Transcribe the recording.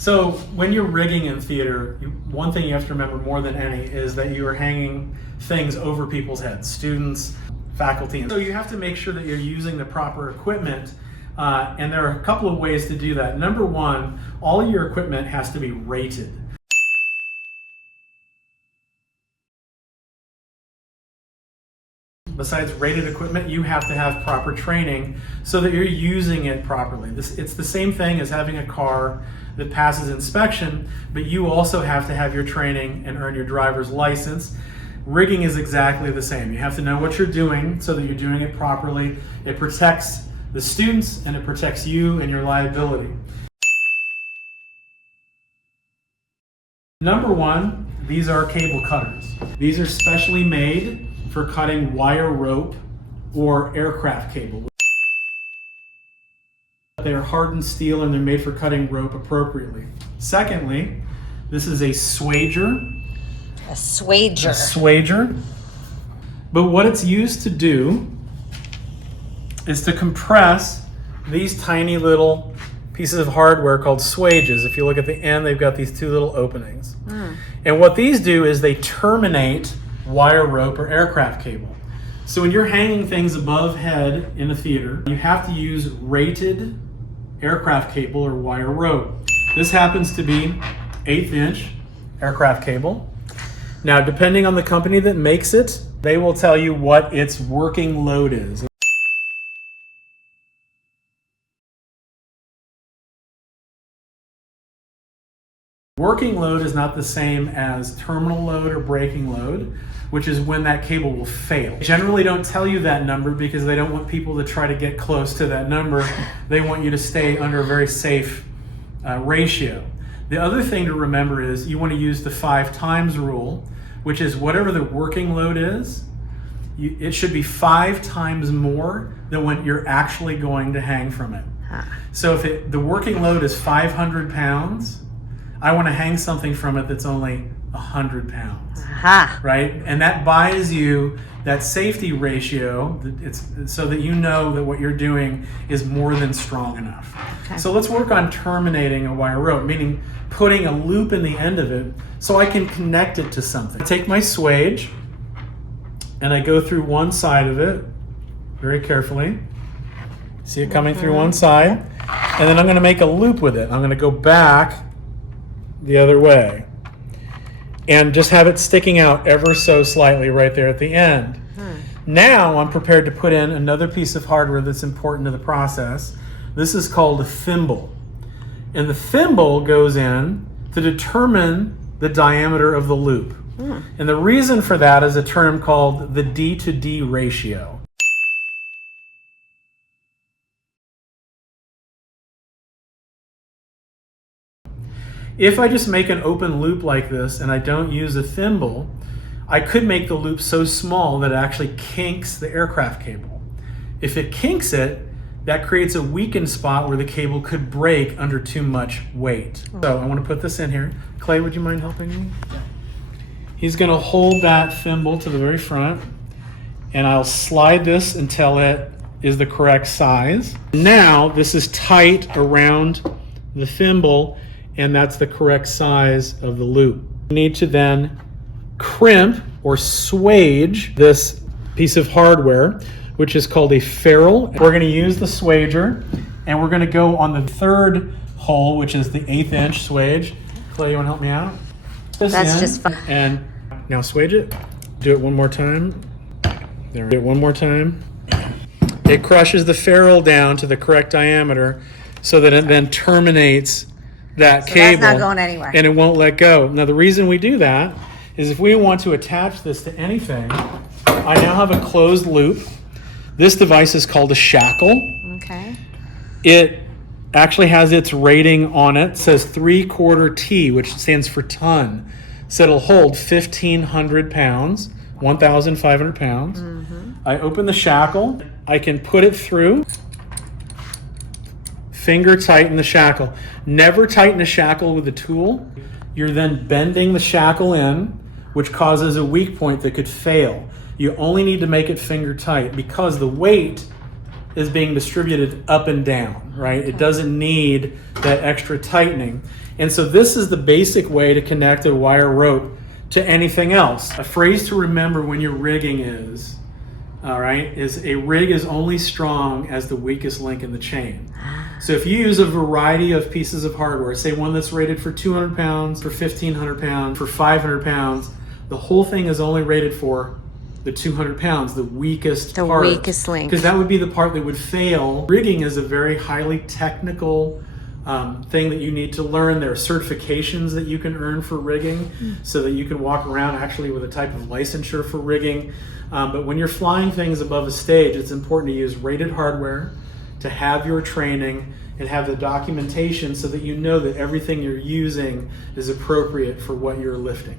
So when you're rigging in theater, one thing you have to remember more than any is that you are hanging things over people's heads, students, faculty. So you have to make sure that you're using the proper equipment, and there are a couple of ways to do that. Number one, all of your equipment has to be rated. Besides rated equipment, you have to have proper training so that you're using it properly. It's the same thing as having a car that passes inspection, but you also have to have your training and earn your driver's license. Rigging is exactly the same. You have to know what you're doing so that you're doing it properly. It protects the students and it protects you and your liability. Number one, these are cable cutters. These are specially made for cutting wire rope or aircraft cable. They are hardened steel and they're made for cutting rope appropriately. Secondly, this is a swager. A swager. A swager. But what it's used to do is to compress these tiny little pieces of hardware called swages. If you look at the end, they've got these two little openings. And what these do is they terminate wire rope or aircraft cable. So when you're hanging things above head in a theater, you have to use rated aircraft cable or wire rope. This happens to be 1/8 inch aircraft cable. Now, depending on the company that makes it, they will tell you what its working load is. Working load is not the same as terminal load or breaking load, which is when that cable will fail. They generally don't tell you that number because they don't want people to try to get close to that number. They want you to stay under a very safe ratio. The other thing to remember is you want to use the 5 times rule, which is whatever the working load is, it should be 5 times more than what you're actually going to hang from it. So if the working load is 500 pounds, I want to hang something from it that's only 100 pounds, right? And that buys you that safety ratio, it's so that you know that what you're doing is more than strong enough. Okay. So let's work on terminating a wire rope, meaning putting a loop in the end of it so I can connect it to something. I take my swage and I go through one side of it very carefully. See it coming through one side, and then I'm going to make a loop with it. I'm going to go back the other way and just have it sticking out ever so slightly right there at the end. Now I'm prepared to put in another piece of hardware that's important to the process. This is called a thimble. And the thimble goes in to determine the diameter of the loop. And the reason for that is a term called the D to D ratio. If I just make an open loop like this and I don't use a thimble, I could make the loop so small that it actually kinks the aircraft cable. If it kinks it, that creates a weakened spot where the cable could break under too much weight. So I want to put this in here. Clay, would you mind helping me? He's going to hold that thimble to the very front, and I'll slide this until it is the correct size. Now this is tight around the thimble, and that's the correct size of the loop. You need to then crimp or swage this piece of hardware, which is called a ferrule. We're going to use the swager, and we're going to go on the third hole, which is the 1/8 inch swage. Clay, you want to help me out? That's just fun. And now swage it. Do it one more time. There. Do it one more time. It crushes the ferrule down to the correct diameter so that it then terminates that cable. That's not going anywhere. And it won't let go. Now the reason we do that is if we want to attach this to anything, I now have a closed loop. This device is called a shackle. Okay. It actually has its rating on it. It says 3/4 T, which stands for ton. So it'll hold 1,500 pounds, 1,500 pounds. I open the shackle. I can put it through. Finger tighten the shackle. Never tighten a shackle with a tool. You're then bending the shackle in, which causes a weak point that could fail. You only need to make it finger tight because the weight is being distributed up and down, right? It doesn't need that extra tightening. And so this is the basic way to connect a wire rope to anything else. A phrase to remember when you're rigging is, all right, is a rig is only strong as the weakest link in the chain. So if you use a variety of pieces of hardware, say one that's rated for 200 pounds, for 1,500 pounds, for 500 pounds, the whole thing is only rated for the 200 pounds, the weakest part. The weakest link. Because that would be the part that would fail. Rigging is a very highly technical thing that you need to learn. There are certifications that you can earn for rigging so that you can walk around actually with a type of licensure for rigging. But when you're flying things above a stage, it's important to use rated hardware, to have your training and have the documentation so that you know that everything you're using is appropriate for what you're lifting.